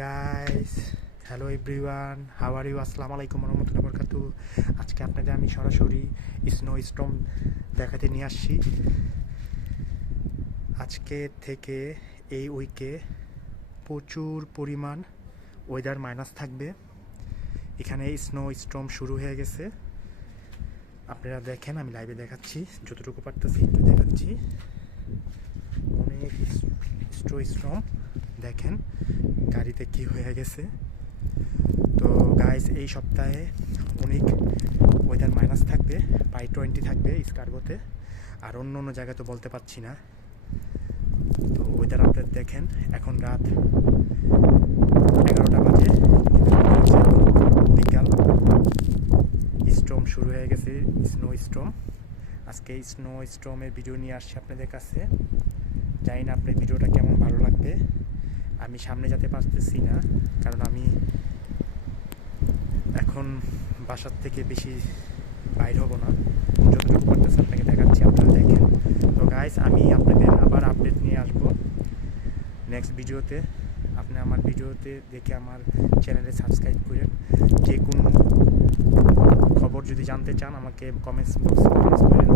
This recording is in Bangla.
Guys, hello everyone, how are you? আসসালামু আলাইকুম রহমতুল্লাহ বরকাতু। আজকে আপনাদের আমি সরাসরি স্নো স্টর্ম দেখাতে নিয়ে আসছি। আজকে থেকে এই উইকে প্রচুর পরিমাণ ওয়েদার মাইনাস থাকবে। এখানে স্নো স্টর্ম শুরু হয়ে গেছে। আপনারা দেখেন, আমি লাইভে দেখাচ্ছি, যতটুকু পারতেছি একটু দেখাচ্ছি। অনেক স্নো স্টর্ম দেখেন গাড়িতে কি হয়ে গেছে। তো গাইস, এই সপ্তাহে অনেক ওয়েদার মাইনাস থাকবে, -20 থাকবে স্কার্গোতে, আর অন্য অন্য জায়গায় তো বলতে পারছি না। তো ওয়েদার আপডেট দেখেন, এখন রাত 11টা বাজে, বিকাল। স্টর্ম শুরু হয়ে গেছে, স্নো স্টর্ম। আজকে স্নো স্টর্মের ভিডিও নিয়ে আসছি আপনাদের কাছে। জানি না আপনার ভিডিওটা কেমন ভালো লাগবে। আমি সামনে যেতে পারতেছি না, কারণ আমি এখন বাসার থেকে বেশি বাইর হব না। যতটুকু পারতেছি আপনাকে দেখাচ্ছি, আপনারা দেখেন। তো গাইস, আমি আপনাদের আবার আপডেট নিয়ে আসবো নেক্সট ভিডিওতে। আপনি আমার ভিডিওতে দেখে আমার চ্যানেলে সাবস্ক্রাইব করেন। যে কোনো খবর যদি জানতে চান আমাকে কমেন্টস বক্সে কমেন্টস করেন।